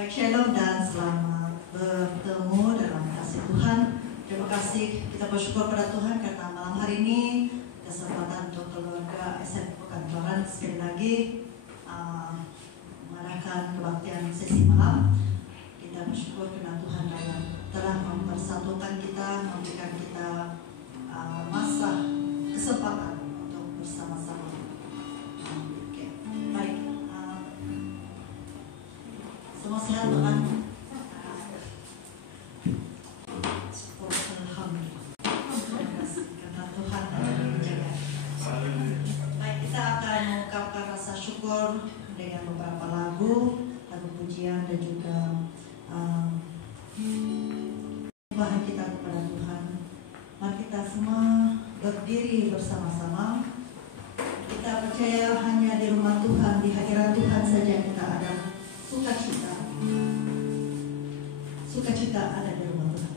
Baik, shalom dan selamat bertemu dalam kasih Tuhan. Terima kasih, kita bersyukur pada Tuhan karena malam hari ini kesempatan untuk keluarga SM Pekanbaran sekali lagi mengadakan kebaktian sesi malam. Kita bersyukur karena Tuhan telah mempersatukan kita, memberikan kita masa kesempatan untuk bersama-sama. Oke, baik. Semua sehat Tuhan. Terima kasih karena Tuhan menjaga. Baik, kita akan mengungkapkan rasa syukur dengan beberapa lagu pujian dan juga bahan kita kepada Tuhan. Mari kita semua berdiri bersama-sama. Kita percaya hanya di rumah Tuhan, di hadirat Tuhan saja kita ada sukacita. Sukacita ada di rumah Tuhan.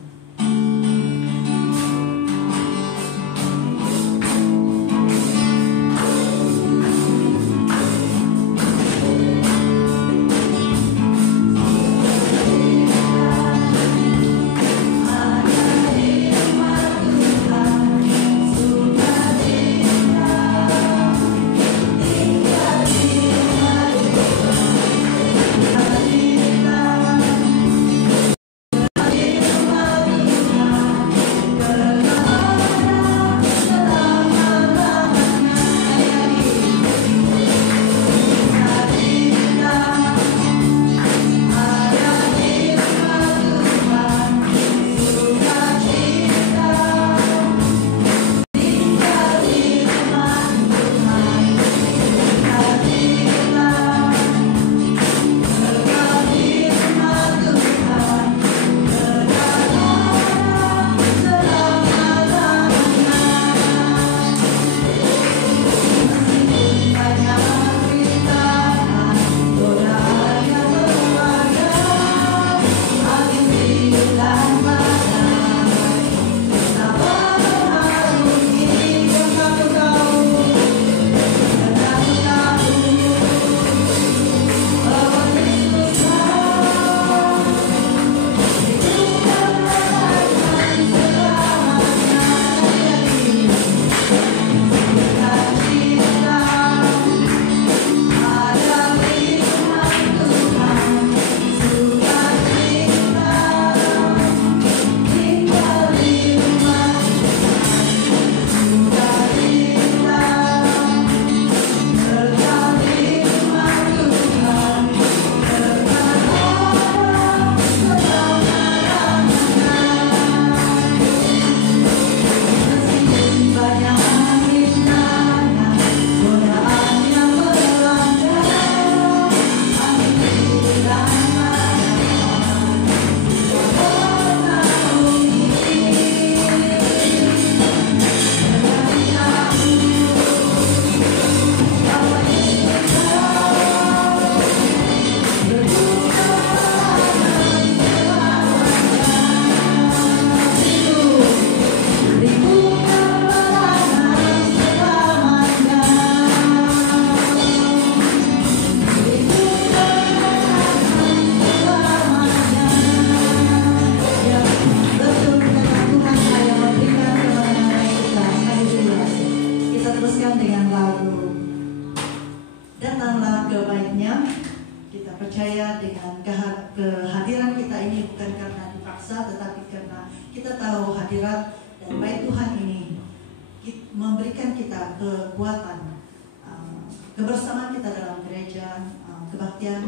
Kebersamaan kita dalam gereja, kebaktian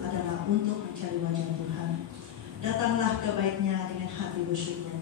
adalah untuk mencari wajah Tuhan. Datanglah ke baiknya dengan hati bersyukur.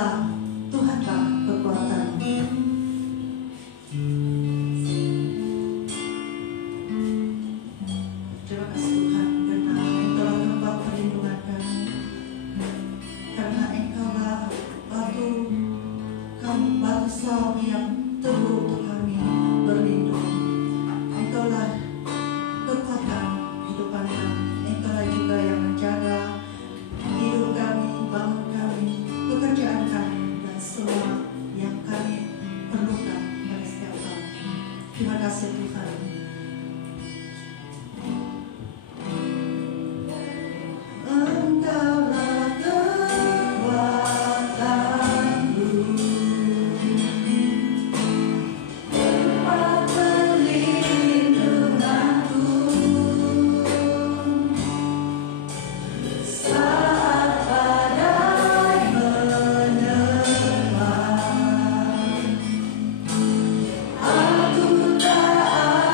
Allah, Tuhanlah kekuatan. Terima kasih Tuhan, karena Engkaulah tempat perlindungan kami, karena Engkaulah batu saum yang teguh untuk kami berlindung. Engkaulah kekuatan kehidupan kami. Engkaulah juga yang menjaga hidup kami, bangun kami, pekerjaan kami, dan semua yang kami perlukan pada setiap hari. Terima kasih Tuhan. Engkaulah kekuatanku, tempat perlindunganku, saat badai menerpa, aku tak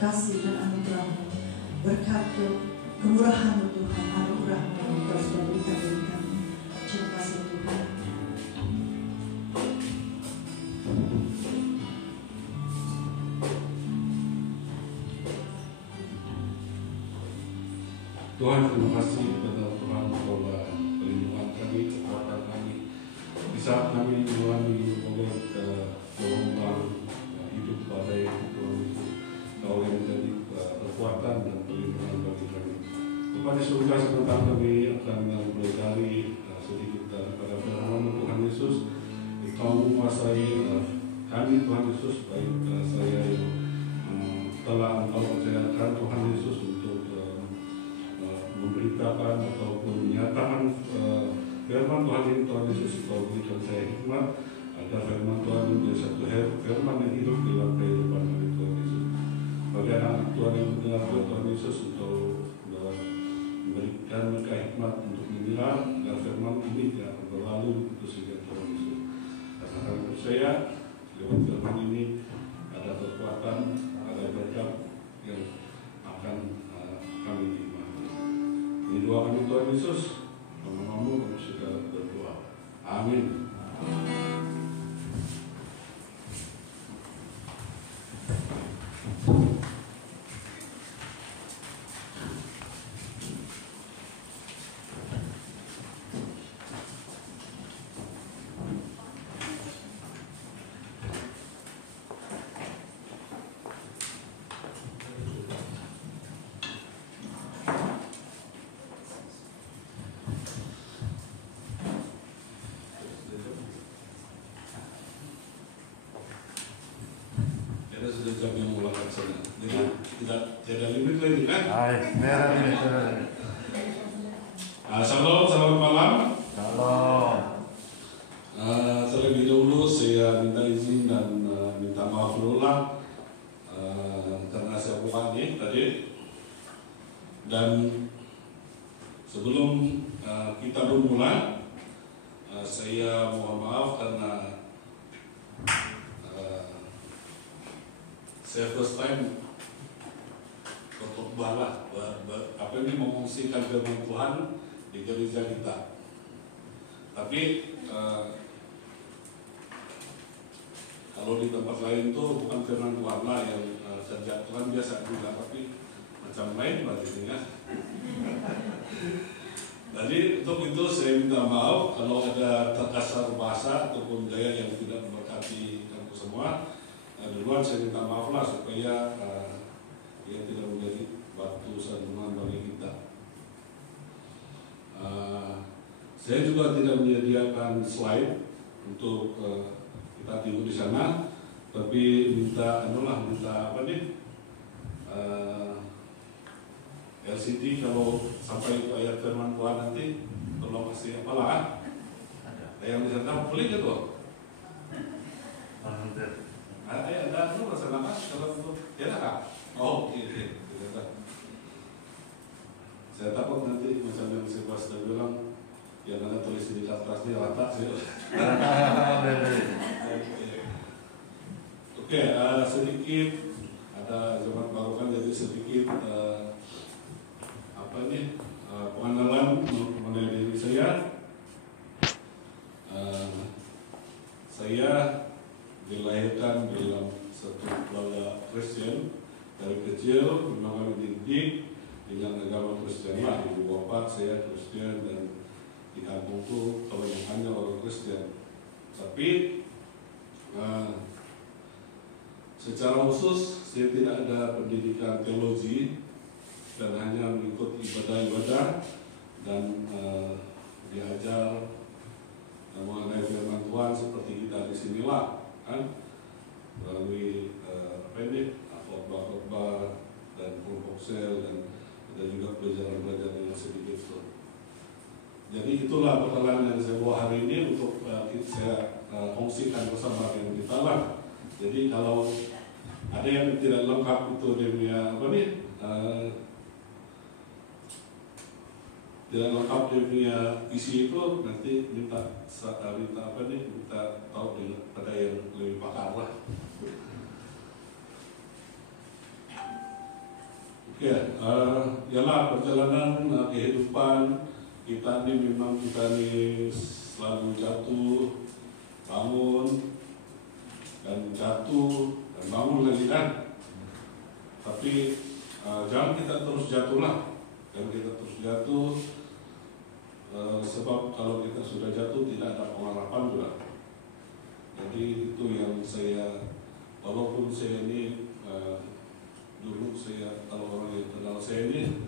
kasih dan anugerah-Mu, berkat kemurahan-Mu Tuhan, anugerah-Mu yang Engkau sudah berikan bagi kami. Terima kasih Tuhan. Tuhan, terima kasih kepada Tuhan bahwa perlindungan kami, kekuatan kami di saat kami mengalami oleh gelombang hidup badai Tuhan itu, Kau yang menjadi kekuatan dan perlindungan bagi kami. Bapa di surga, sebentar kami akan mempelajari sedikit daripada firman Tuhan Yesus. Engkau menguasai kami Tuhan Yesus, baik saya yang telah Engkau percayakan Tuhan Yesus untuk memberitakan ataupun menyatakan firman Tuhan ini. Tuhan Yesus, Kau berikan saya hikmat agar firman Tuhan menjadi satu firman yang hidup dalam kehidupan kami Tuhan Yesus. Bagi anak Tuhan yang mendengar Tuhan Yesus, untuk memberikan mereka hikmat untuk mendengar agar firman ini tidak akan berlalu begitu saja Tuhan Yesus. Karena kami percaya lewat firman ini ada kekuatan, ada berkat yang akan kami nikmati. Ini doa kami Tuhan Yesus, nama-Mu kami sudah berdoa. Amin. Sudah jam yang mulai sana, jadi tidak limit lagi kan? Shalom, selamat malam. Shalom. Terlebih dahulu saya minta izin dan minta maaf dulu lah karena saya bukan nih tadi. Dan sebelum kita bermula, saya mohon maaf karena saya first time berkhotbah lah, mengungsikan firman Tuhan di gereja kita. Tapi kalau di tempat lain tuh bukan firman Tuhan lah yang kerja Tuhan biasa juga, tapi macam lain berarti ya. Jadi untuk itu saya minta maaf kalau ada terkasar bahasa ataupun gaya yang tidak memberkati kamu semua. Duluan saya minta maaf lah supaya dia tidak menjadi batu sandungan bagi kita. Saya juga tidak menyediakan slide untuk kita tunggu di sana, tapi minta apa nih? LCD kalau sampai itu ayat firman Tuhan nanti tolong kasih apalah. Ada yang bisa tahu boleh gitu. Ada tuh masalah kalau untuk ya kak. Oh iya. Saya takut nanti macam yang si Pastor bilang yang ada tulis di kertasnya rata sih. Oke, sedikit ada zaman baru kan, jadi sedikit pengenalan mengenai diri saya. Saya dilahirkan dalam satu keluarga Kristen. Dari kecil memang kami dididik dengan agama Kristen lah. Ibu bapak saya Kristen dan di kampung itu kebanyakannya orang Kristen. Tapi secara khusus saya tidak ada pendidikan teologi dan hanya mengikut ibadah-ibadah dan diajar mengenai firman Tuhan seperti kita di sinilah kan, melalui khotbah dan kelompok sel, dan ada juga pelajaran-pelajaran yang sedikit tuh. Jadi itulah perkenalan yang saya bawa hari ini untuk saya kongsikan bersama dengan kita lah. Jadi kalau ada yang tidak lengkap itu dia tidak lengkap dia punya isi itu, nanti minta tahu pada yang lebih pakar lah. Ya, ialah perjalanan kehidupan kita ini memang kita ini selalu jatuh, bangun, dan jatuh, dan bangun lagi kan. Tapi jangan kita terus jatuhlah, dan kita terus jatuh, sebab kalau kita sudah jatuh tidak ada pengharapan juga. Jadi itu yang saya, walaupun saya ini dulu saya, kalau orang yang kenal saya ini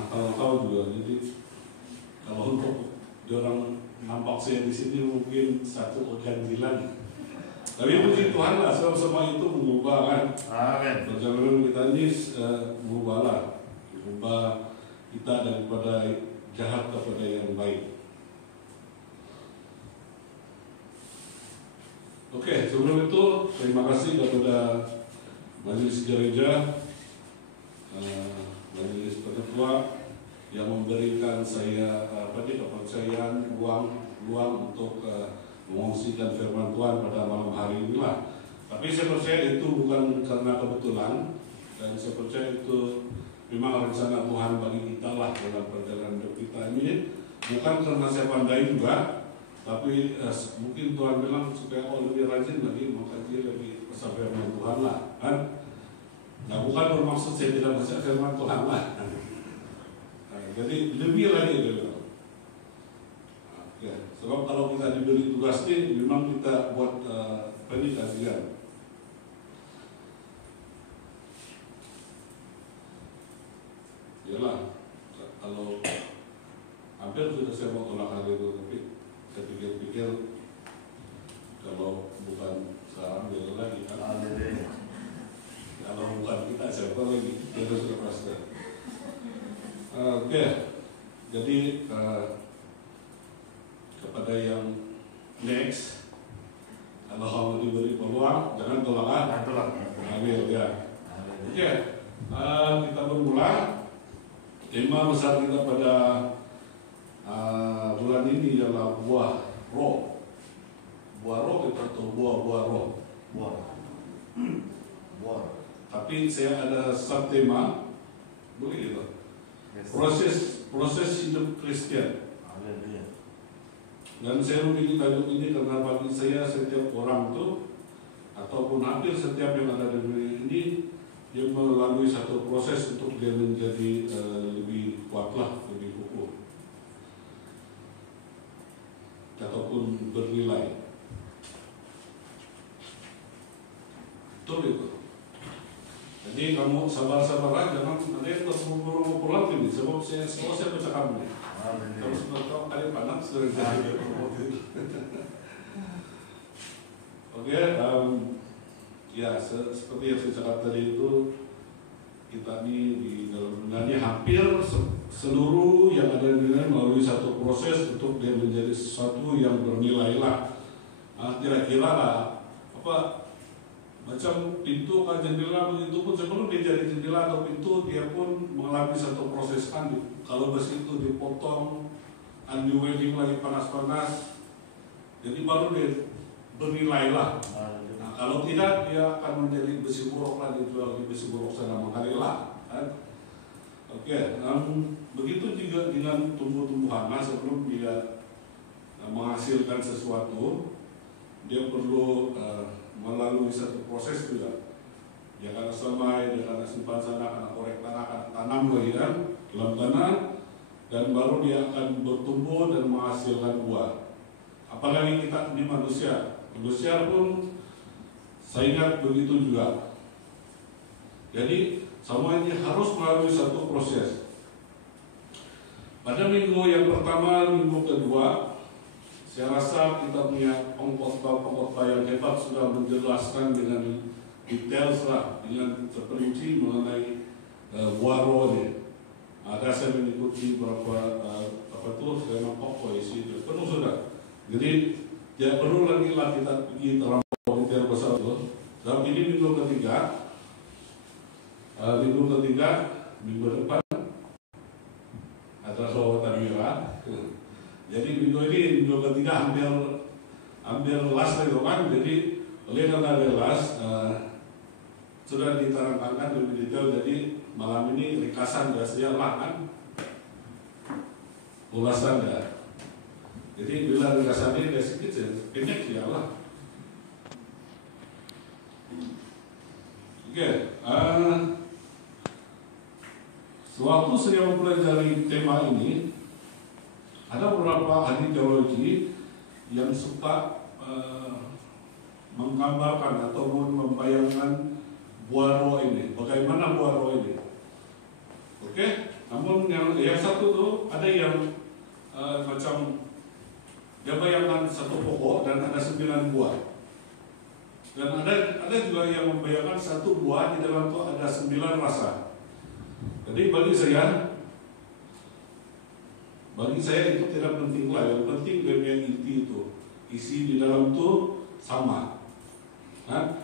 nakal-nakal juga. Jadi kalau untuk orang nampak saya di sini mungkin satu keganjilan. Tapi puji Tuhan lah, sebab semua itu mengubah kan. Amin. Perjalanan kita ini mengubah kita daripada jahat kepada yang baik. Oke, sebelum itu terima kasih kepada Majelis Gereja, Majelis Penetua yang memberikan saya kepercayaan ruang untuk mengungsikan firman Tuhan pada malam hari inilah. Tapi saya percaya itu bukan karena kebetulan, dan saya percaya itu memang rencana Tuhan bagi kita lah dalam perjalanan hidup kita ini. Bukan karena saya pandai juga, tapi mungkin Tuhan bilang supaya lebih rajin lagi mengkaji lagi pasal firman Tuhan lah kan. Nah, bukan bermaksud saya tidak baca firman Tuhan lah. Nah, jadi lebih lagi gitu. Ya, sebab kalau kita diberi tugas ini memang kita buat penikajian. Yalah, kalau hampir sudah saya mau tolak hari itu, tapi saya pikir-pikir kalau bukan sekarang dia lagi kan. Kalau bukan kita siapa lagi? Dia sudah pasti. Oke, jadi kepada yang next, kalau kamu diberi peluang, jangan tolak. Ambil ya. Oke, kita bermula. Tema besar kita pada bulan ini adalah buah roh. Buah roh kita tahu buah roh. Buah. Tapi saya ada subtema, boleh gitu. Proses hidup Kristen. Dan saya memilih tajuk ini karena bagi saya setiap orang itu ataupun hampir setiap yang ada di dunia ini dia melalui satu proses untuk dia menjadi lebih kuatlah, lebih kukuh, ataupun bernilai. Betul itu. Jadi kamu sabar-sabar aja, jangan ada yang terburu-buru pulang ini, sebab saya bercakap ini. Terus tahu kali panas sudah jadi. Oke, ya seperti yang saya cakap tadi itu, kita ini di dalam dunia ini hampir seluruh yang ada di dunia melalui satu proses untuk dia menjadi sesuatu yang bernilai lah. Kira-kira lah apa macam pintu ke jendela begitu pun sebelum dia jadi jendela atau pintu dia pun mengalami satu proses kan. Kalau besi itu dipotong, di welding lagi panas-panas, jadi baru dia bernilai lah. Nah, kalau tidak dia akan menjadi besi buruk lah, dijual di besi buruk selama kali lah kan? Oke, begitu juga dengan tumbuh-tumbuhan. Nah, sebelum dia menghasilkan sesuatu, dia perlu melalui satu proses juga. Dia akan semai, dia akan simpan sana, akan korek tanah, akan tanam lagi kan dalam tanah, dan baru dia akan bertumbuh dan menghasilkan buah. Apalagi kita ini manusia pun saya ingat begitu juga. Jadi semua ini harus melalui satu proses. Pada minggu yang pertama, minggu kedua, saya rasa kita punya pengkhotbah yang hebat sudah menjelaskan dengan detail lah, dengan terperinci mengenai buah roh ini. Ada saya mengikuti beberapa saya nampak isi penuh sudah. Jadi tidak perlu lagi lah kita pergi terlampau detail besar itu. Dalam ini minggu ketiga, minggu depan ada Sohatan Mira. Jadi minggu ketiga hampir last itu kan. Jadi oleh karena ada last, sudah diterangkan lebih detail. Jadi malam ini ringkasan biasanya lah kan, ulasan ya. Jadi bila ringkasan ini sedikit pendek ya lah. Oke, sewaktu saya mempelajari tema ini, ada beberapa ahli teologi yang suka menggambarkan ataupun membayangkan buah roh ini. Bagaimana buah roh ini? Oke, namun yang satu tuh ada yang macam dia bayangkan satu pokok dan ada 9 buah. Dan ada juga yang membayangkan satu buah di dalam itu ada 9 rasa. Jadi bagi saya itu tidak penting lah. Yang penting bagian inti itu, isi di dalam itu sama. Kan?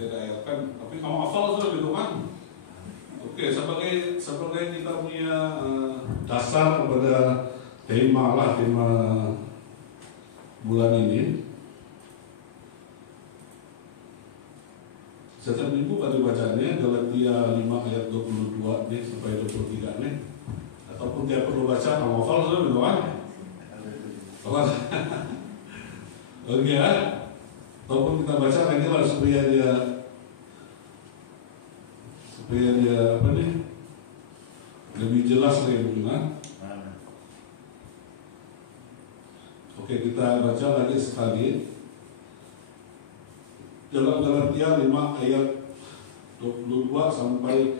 Tidak kan? Tapi kamu hafal sudah gitu kan? Oke, sebagai kita punya dasar kepada tema bulan ini. Setiap minggu pada bacanya Galatia 5 ayat 22 nih sampai 23 nih. Ataupun tiap perlu baca kamu hafal sudah gitu kan? Oke ya. Ataupun kita baca lagi lah supaya dia apa nih? Lebih jelas lagi mungkin. Oke, kita baca lagi sekali dalam Galatia 5 ayat 22 sampai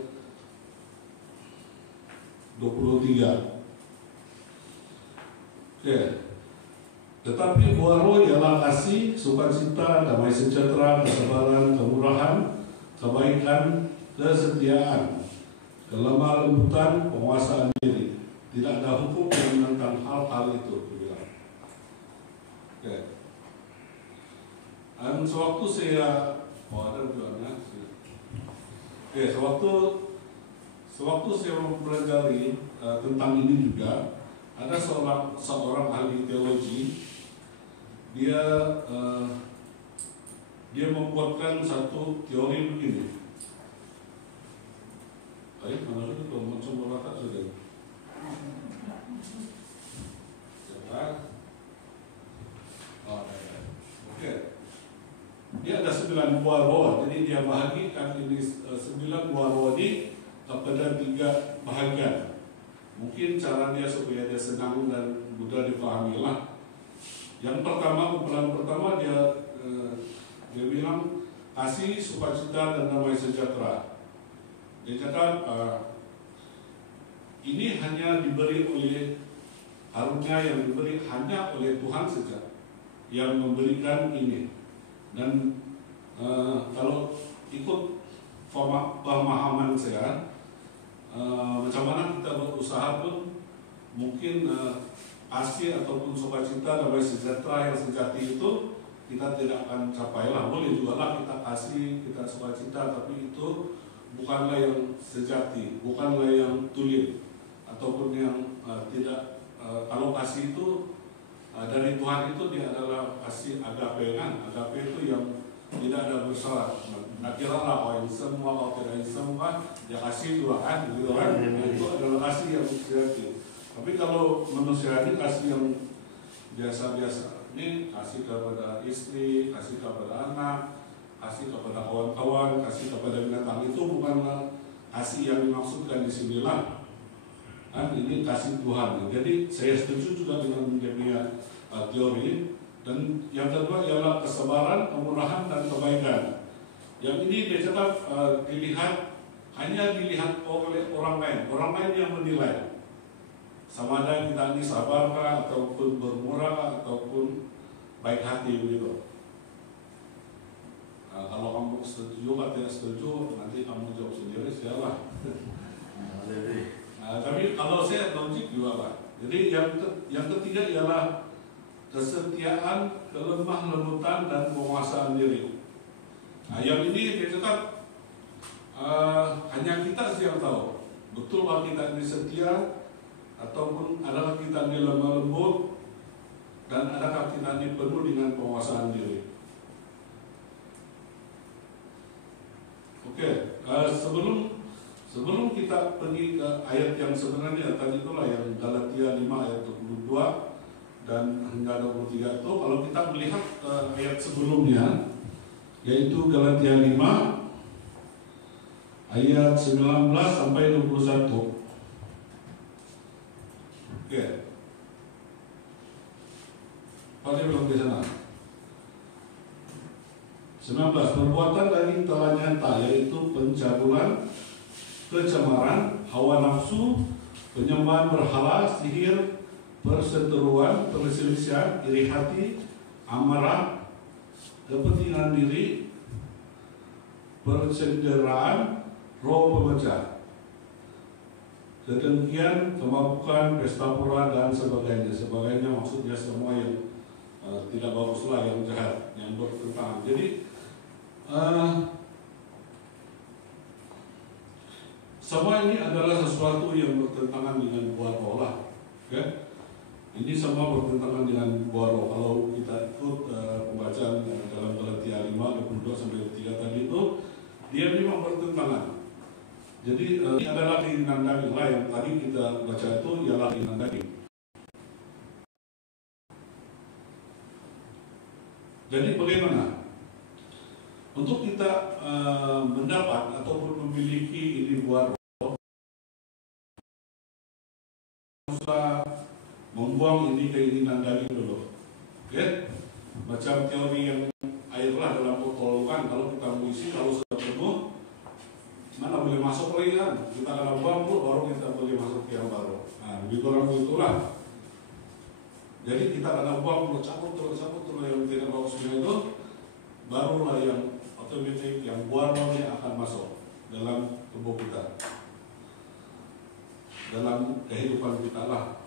23. Oke. Tetapi buah roh ialah kasih, sukacita, damai sejahtera, kesabaran, kemurahan, kebaikan, kesetiaan, kelemah lembutan, penguasaan diri. Tidak ada hukum yang menentang hal-hal itu. Oke. Dan sewaktu saya ada tujuannya. Oke, sewaktu saya mempelajari tentang ini juga, ada seorang ahli teologi. Dia membuatkan satu teori begini. Baik, mana sudah kalau macam berkata sudah. Oke. Dia ada 9 buah roh, jadi dia bahagikan ini 9 buah roh ini kepada 3 bahagian. Mungkin cara dia supaya dia senang dan mudah dipahami lah. Yang pertama, kumpulan pertama dia bilang kasih, sukacita dan damai sejahtera. Dia kata ini hanya diberi oleh karunia yang diberi hanya oleh Tuhan saja yang memberikan ini. Dan kalau ikut pemahaman saya, macam mana kita berusaha pun mungkin kasih ataupun sukacita damai sejahtera yang sejati itu kita tidak akan capai lah. Boleh juga lah kita kasih, kita sukacita, tapi itu bukanlah yang sejati, bukanlah yang tulen, ataupun yang tidak. Kalau kasih itu dari Tuhan itu dia adalah kasih agape kan. Agape itu yang tidak ada bersalah. Nah kira lah yang semua kalau tidak semua dia kasih Tuhan kan, gitu kan. Itu adalah kasih yang sejati. Tapi kalau manusia ini kasih yang biasa-biasa, ini kasih kepada istri, kasih kepada anak, kasih kepada kawan-kawan, kasih kepada binatang, itu bukanlah kasih yang dimaksudkan di sini lah. Kan ini kasih Tuhan. Jadi saya setuju juga dengan dia teori. Dan yang kedua ialah kesabaran, kemurahan dan kebaikan. Yang ini dia tetap hanya dilihat oleh orang lain yang menilai. Sama ada kita ini sabarkah ataupun bermurah ataupun baik hati begitu. Kalau kamu setuju atau tidak setuju nanti kamu jawab sendiri sialah. Tapi kalau saya logik juga Pak. Jadi yang ketiga ialah kesetiaan, kelemah lembutan dan penguasaan diri. Yang ini dia tetap hanya kita sih yang tahu. Betul bahwa kita ini setia ataupun adalah kita ini lemah lembut Dan adakah kita ini penuh dengan penguasaan diri? Oke, sebelum kita pergi ke ayat yang sebenarnya tadi itulah yang Galatia 5 ayat 22 dan hingga 23 itu, kalau kita melihat ayat sebelumnya, yaitu Galatia 5 ayat 19 sampai 21. Oke. Pada belum di sana. 19. Perbuatan daging telah nyata, yaitu pencabulan, kecemaran, hawa nafsu, penyembahan berhala, sihir, perseteruan, perselisihan, iri hati, amarah, kepentingan diri, percenderaan, roh pemecah, kedengkian, kemabukan, pesta pora, dan sebagainya. Sebagainya maksudnya semua yang tidak baguslah, yang jahat, yang bertentangan. Jadi semua ini adalah sesuatu yang bertentangan dengan buah roh lah. Okay? Ini semua bertentangan dengan buah roh. Kalau kita ikut pembacaan dalam Galatia 5 22 sampai 3 tadi itu, dia memang bertentangan. Jadi ini adalah keinginan daging lah yang tadi kita baca itu, ialah keinginan daging. Jadi bagaimana untuk kita mendapat ataupun memiliki ini buah roh, kita membuang ini keinginan daging dulu. Oke? Macam teori yang air lah dalam botol kan, kalau kita mau isi, kalau sudah penuh, mana boleh masuk lagi kan? Kita akan buang dulu, baru kita boleh masuk ke yang baru. Nah, lebih kurang itulah. Jadi kita akan buang dulu, cabut terus yang tidak bagusnya itu, barulah yang otomatis yang buah rohnya akan masuk dalam tubuh kita, dalam kehidupan kita lah.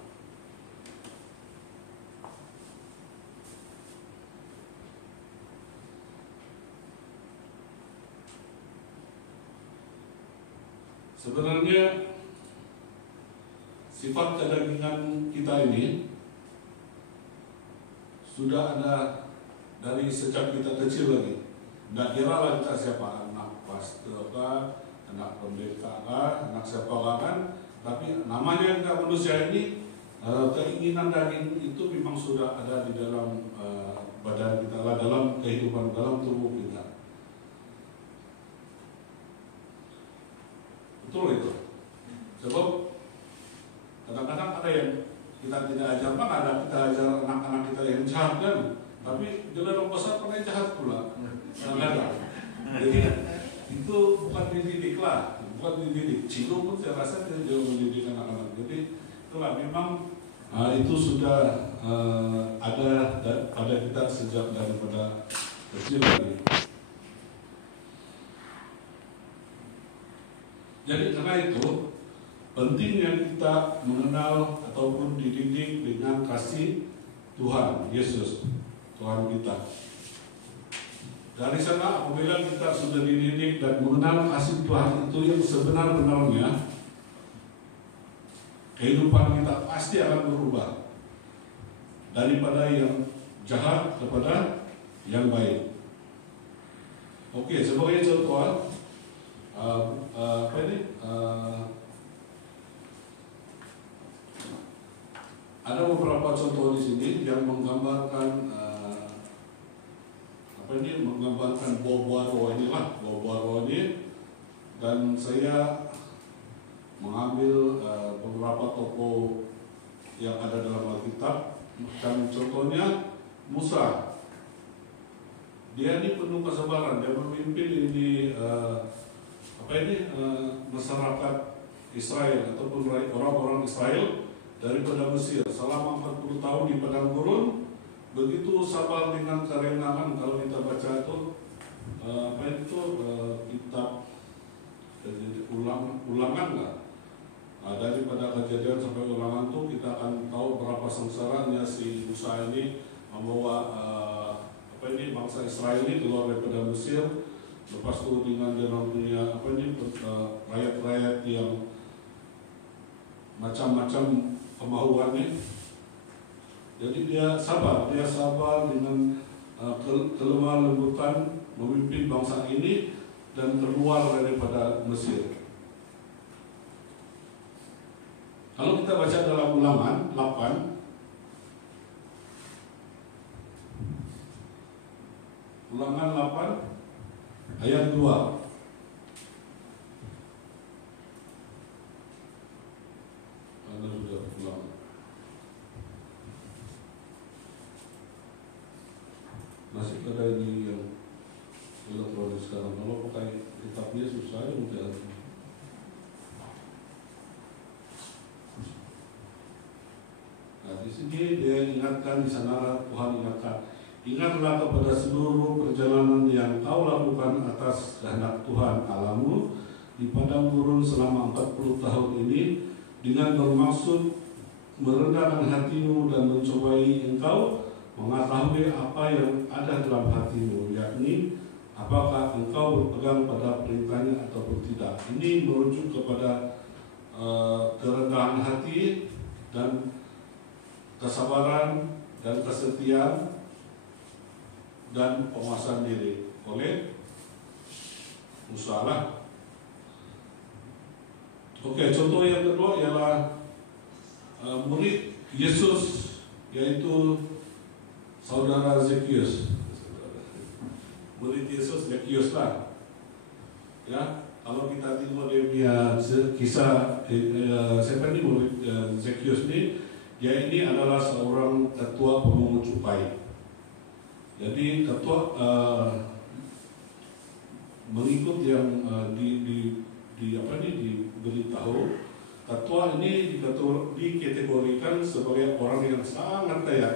Sebenarnya sifat kedagingan kita ini sudah ada dari sejak kita kecil lagi. Tidak kira lah kita siapa, anak pastor kah, anak pendeta kah, anak siapa kan. Tapi namanya kita manusia ini, keinginan daging itu memang sudah ada di dalam badan kita lah, dalam kehidupan, dalam tubuh kita. Betul itu. Sebab kadang-kadang ada yang kita tidak ajar, kan ada kita ajar anak-anak kita yang jahat kan, tapi di dalam besar pernah jahat pula. Jadi itu bukan dididik lah, bukan dididik. Cilo pun saya rasa dia jauh mendidik anak-anak. Jadi itulah memang itu sudah ada pada kita sejak daripada kecil lagi. Jadi karena itu pentingnya kita mengenal ataupun dididik dengan kasih Tuhan Yesus, Tuhan kita. Dari sana apabila kita sudah dididik dan mengenal kasih Tuhan itu yang sebenar-benarnya, kehidupan kita pasti akan berubah daripada yang jahat kepada yang baik. Oke, sebagai contoh, ada beberapa contoh di sini yang menggambarkan menggambarkan buah-buah roh inilah, buah-buah roh ini, dan saya mengambil beberapa tokoh yang ada dalam Alkitab, dan contohnya Musa. Dia ini penuh kesabaran, dia memimpin ini masyarakat Israel ataupun orang-orang Israel daripada Mesir selama 40 tahun di padang gurun. Begitu sabar dengan kerenangan. Kalau kita baca itu kitab ulangan lah, daripada Kejadian sampai Ulangan tuh kita akan tahu berapa sengsaranya si Musa ini membawa bangsa Israel ini keluar daripada Mesir. Lepas itu dengan dalam dunia rakyat-rakyat yang macam-macam kemahuannya. Jadi dia sabar dengan kelemah lembutan memimpin bangsa ini dan keluar daripada Mesir. Kalau kita baca dalam Ulangan 8, Ulangan 8 ayat 2. Anda sudah ulang. Masih ada ini yang elektronik sekarang. Kalau pakai kitabnya susah ya mungkin. Nah, di sini dia ingatkan, di sana Tuhan ingatkan, ingatlah kepada seluruh perjalanan yang kau lakukan atas kehendak Tuhan Allahmu di padang gurun selama 40 tahun ini, dengan bermaksud merendahkan hatimu dan mencobai engkau mengetahui apa yang ada dalam hatimu, yakni apakah engkau berpegang pada perintahnya ataupun tidak. Ini merujuk kepada kerendahan hati dan kesabaran dan kesetiaan dan penguasaan diri oleh Musa. Oke, contoh yang kedua ialah murid Yesus, yaitu saudara Zekius. Murid Yesus Zekius lah. Ya, kalau kita tengok dia punya kisah siapa ni murid Zekius ni, dia ini adalah seorang ketua pemungut cukai. Jadi ketua mengikut yang diberitahu, ketua ini dikategorikan sebagai orang yang sangat kaya,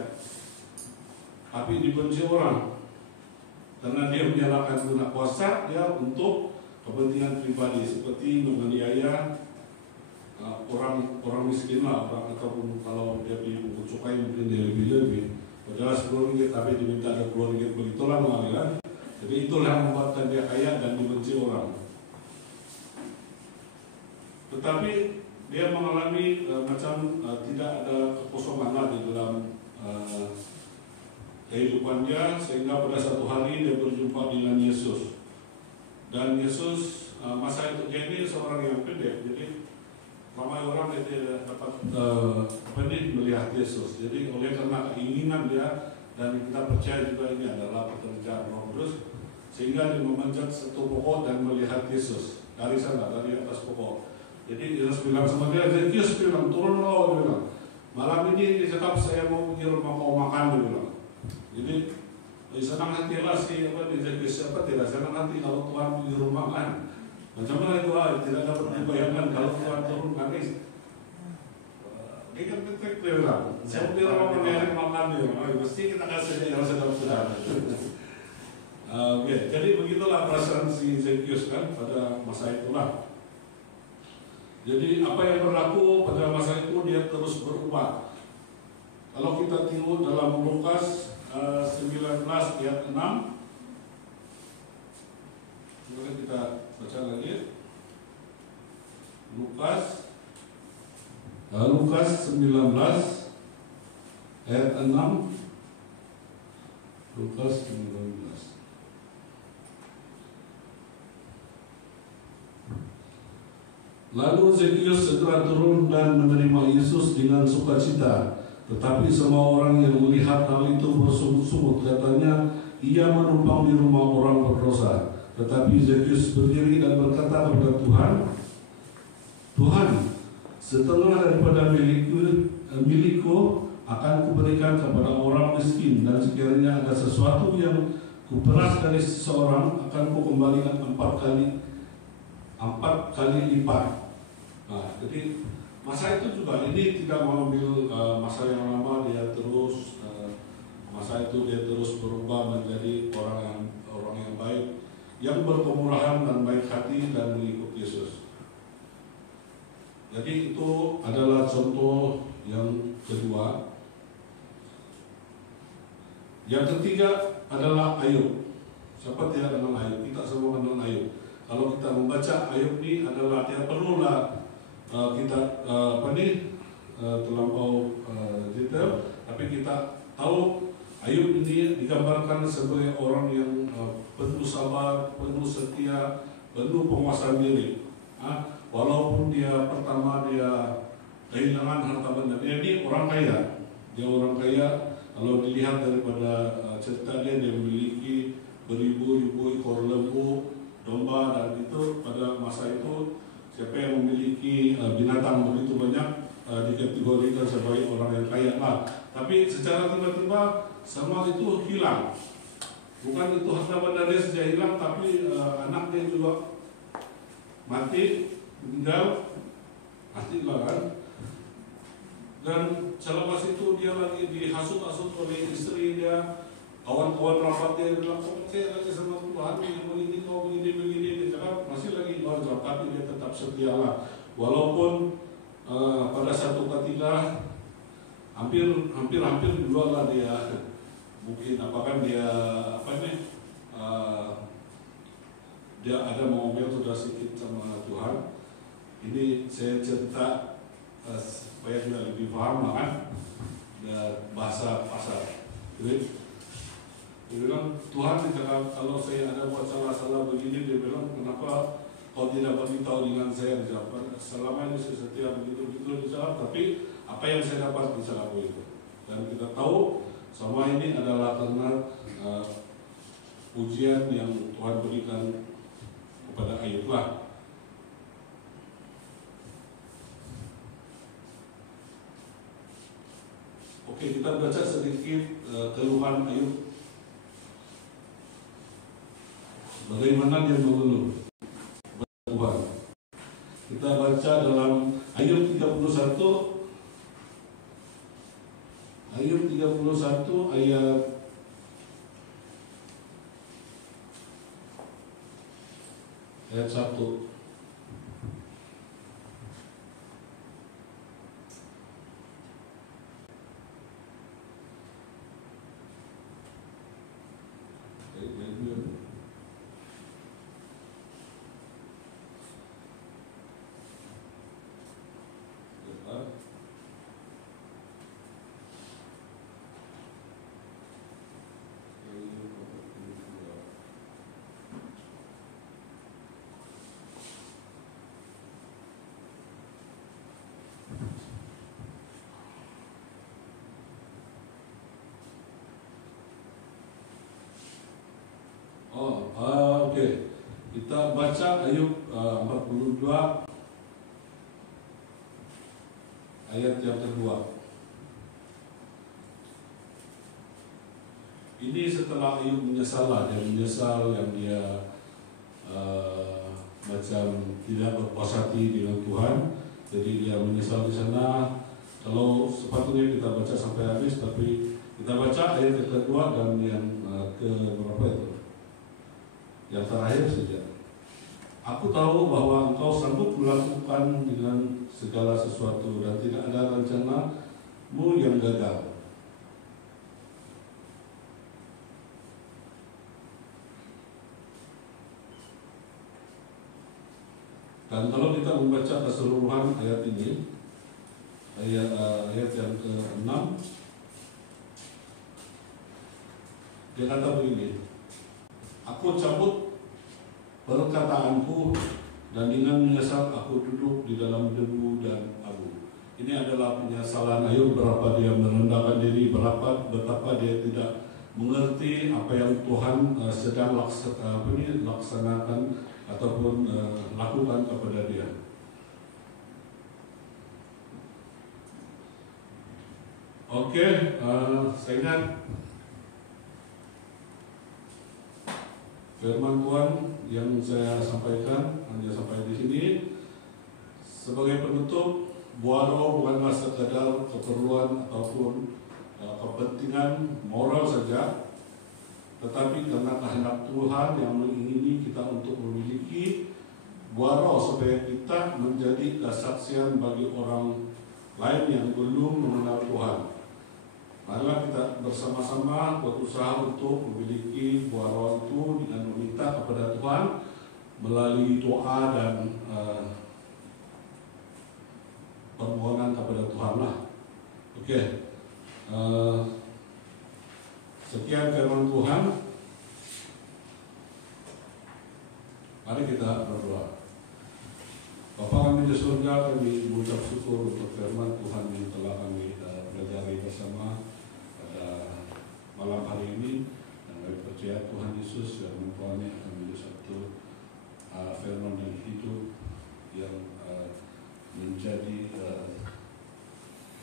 tapi dibenci orang karena dia menyalahkan guna kuasa dia untuk kepentingan pribadi, seperti menganiaya orang miskin lah, ataupun kalau dia pungut cukai mungkin dia lebih. Padahal 10 ringgit tapi diminta ada 10 ringgit, begitulah kan. Jadi itulah yang membuatkan dia kaya dan dibenci orang. Tetapi dia mengalami tidak ada kekosongan lah di dalam kehidupannya, sehingga pada satu hari dia berjumpa dengan Yesus. Dan Yesus masa itu dia ini seorang yang pendek, jadi ramai orang itu dapat melihat Yesus. Jadi oleh karena keinginan dia, dan kita percaya juga ini adalah pekerjaan Roh Kudus, sehingga dia memanjat satu pokok dan melihat Yesus dari sana, dari atas pokok. Jadi Yesus bilang sama dia, Yesus bilang, turun lo, dia bilang, malam ini cakap saya mau pergi rumah mau makan, dia bilang. Jadi senang hatilah si siapa tidak senang hati kalau Tuhan pergi rumah makan. Macam mana itu tidak dapat dibayangkan kalau Tuhan turun nangis. Dia kan ketek dia bilang, saya pergi rumah makan, dia bilang, mesti kita kasih yang sedap-sedap. Jadi begitulah perasaan si Zekius kan pada masa itulah. Jadi apa yang berlaku pada masa itu dia terus berubah. Kalau kita tengok dalam Lukas 19 ayat 6, boleh kita baca lagi. Lukas 19 ayat 6. Lukas 19. Lalu Zekius segera turun dan menerima Yesus dengan sukacita. Tetapi semua orang yang melihat hal itu bersungut-sungut, katanya ia menumpang di rumah orang berdosa. Tetapi Zekius berdiri dan berkata kepada Tuhan, Tuhan, setengah daripada milikku akan kuberikan kepada orang miskin, dan sekiranya ada sesuatu yang kuperas dari seseorang akan kukembalikan 4 kali lipat. Nah, jadi masa itu juga ini tidak mengambil masa yang lama, dia terus masa itu dia terus berubah menjadi orang yang baik, yang berkemurahan dan baik hati dan mengikut Yesus. Jadi itu adalah contoh yang kedua. Yang ketiga adalah Ayub. Siapa tidak kenal Ayub? Kita semua kenal Ayub. Kalau kita membaca Ayub ini adalah tidak perlulah kita terlampau detail, Tapi kita tahu Ayub ini digambarkan sebagai orang yang penuh sabar, penuh setia, penuh penguasaan diri. Walaupun dia pertama dia kehilangan harta benda, dia ini orang kaya. Dia orang kaya. Kalau dilihat daripada cerita dia memiliki beribu-ribu ekor lembu, domba, dan itu pada masa itu siapa yang memiliki binatang begitu banyak dikategorikan sebagai orang yang kaya lah. Tapi secara tiba-tiba semua itu hilang. Bukan itu harta benda dia saja hilang, tapi anak dia juga mati, meninggal, mati lah kan. Dan selepas itu dia lagi dihasut-hasut oleh istri dia, kawan-kawan rapat dia bilang, kok saya lagi sama Tuhan yang begini, kau begini, dia cakap masih lagi wajar, tapi dia tetap setia lah. Walaupun pada satu ketika hampir jual lah dia, mungkin apakah dia dia ada ngomel sudah sedikit sama Tuhan. Ini saya cerita supaya kita lebih paham kan bahasa pasar. Jadi dia bilang, Tuhan dicakap kalau saya ada buat salah-salah begini, dia bilang kenapa kau tidak beritahu dengan saya? Selama ini saya setia begitu dicakap, tapi apa yang saya dapat dicakap itu. Dan kita tahu semua ini adalah karena ujian yang Tuhan berikan kepada Ayub lah. Oke, kita baca sedikit keluhan Ayub. Bagaimana dia mengeluh Tuhan. Kita baca dalam Ayub 31 ayat 1. Oke. Kita baca Ayub 42 ayat yang kedua. Ini setelah Ayub menyesal yang dia macam tidak berpuas hati dengan Tuhan, jadi dia menyesal di sana. Kalau sepatutnya kita baca sampai habis, tapi kita baca ayat yang kedua dan yang ke berapa itu? Yang terakhir saja. Aku tahu bahwa engkau sanggup melakukan dengan segala sesuatu dan tidak ada rencanamu yang gagal. Dan kalau kita membaca keseluruhan ayat ini, ayat yang ke-6, dia kata begini, aku cabut perkataanku dan dengan menyesal aku duduk di dalam debu dan abu. Ini adalah penyesalan Ayub, berapa dia merendahkan diri, betapa dia tidak mengerti apa yang Tuhan sedang laksanakan ataupun lakukan kepada dia. Oke, saya ingat firman Tuhan yang saya sampaikan hanya sampai di sini. Sebagai penutup, buaro bukanlah sekadar keperluan ataupun kepentingan moral saja, tetapi karena kehendak Tuhan yang mengingini kita untuk memiliki buaro supaya kita menjadi kesaksian bagi orang lain yang belum mengenal Tuhan. Marilah kita bersama-sama berusaha untuk memiliki buaro itu dengan meminta kepada Tuhan melalui doa dan permohonan kepada Tuhan lah. Oke. Sekian firman Tuhan. Mari kita berdoa. Bapa kami di surga, kami mengucap syukur untuk firman Tuhan yang telah kami pelajari bersama pada malam hari ini. Dan kami percaya Tuhan Yesus firman Tuhan yang akan menjadi satu firman yang hidup yang menjadi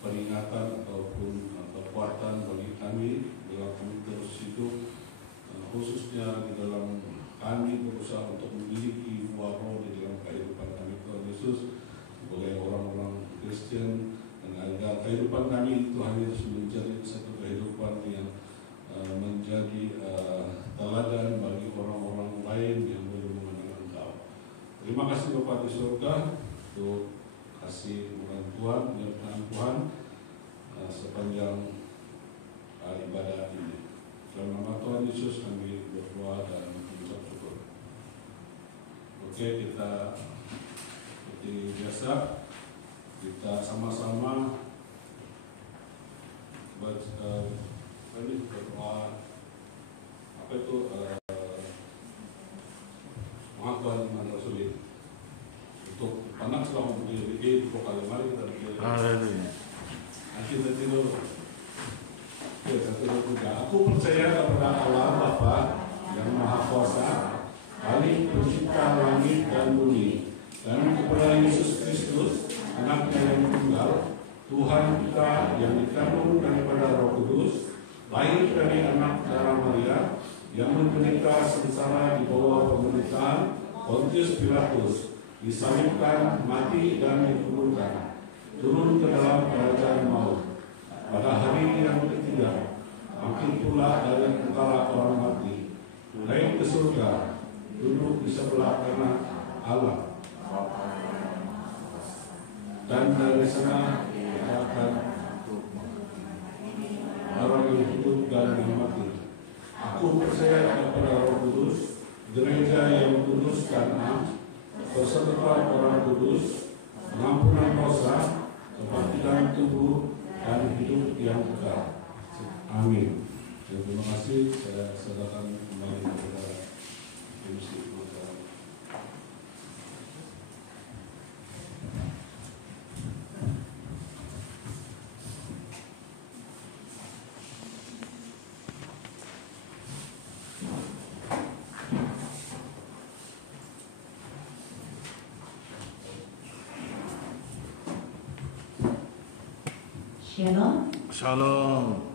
peringatan ataupun kekuatan bagi kami dalam kami terus hidup, khususnya di dalam kami berusaha untuk memiliki buah roh di dalam kehidupan kami Tuhan Yesus sebagai orang-orang Kristen, dan agar kehidupan kami Tuhan Yesus menjadi satu kehidupan yang menjadi teladan bagi orang-orang lain yang belum mengenal Engkau. Terima kasih Bapa di surga untuk kasih murah Tuhan, penyertaan Tuhan sepanjang ibadah ini. Dalam nama Tuhan Yesus kami berdoa dan mengucap syukur. Oke, kita seperti biasa kita sama-sama berdoa apa itu pengakuan iman Rasulullah untuk anak selama berdiri untuk kali mari kita berdiri. Haleluya. Kita tidur. Aku percaya kepada Allah Bapa yang Maha Kuasa, Paling Pencipta langit dan bumi, dan kepada Yesus Kristus, Anaknya yang tunggal, Tuhan kita yang dikandung daripada Roh Kudus, lahir dari anak darah Maria, yang menderita sengsara di bawah pemerintahan Pontius Pilatus, disalibkan, mati dan dikuburkan, turun ke dalam kerajaan maut. Pada hari yang ketiga, bangkit pula dari antara orang mati, naik ke surga, duduk di sebelah kanan Allah, dan dari sana dia akan orang yang hidup dan yang mati. Aku percaya kepada Roh Kudus, gereja yang kudus dan am, persekutuan orang kudus, pengampunan dosa, kebangkitan tubuh, dan hidup yang kekal. Amin. Terima kasih. Saya serahkan kembali kepada MC Masyarakat. Shalom. Shalom.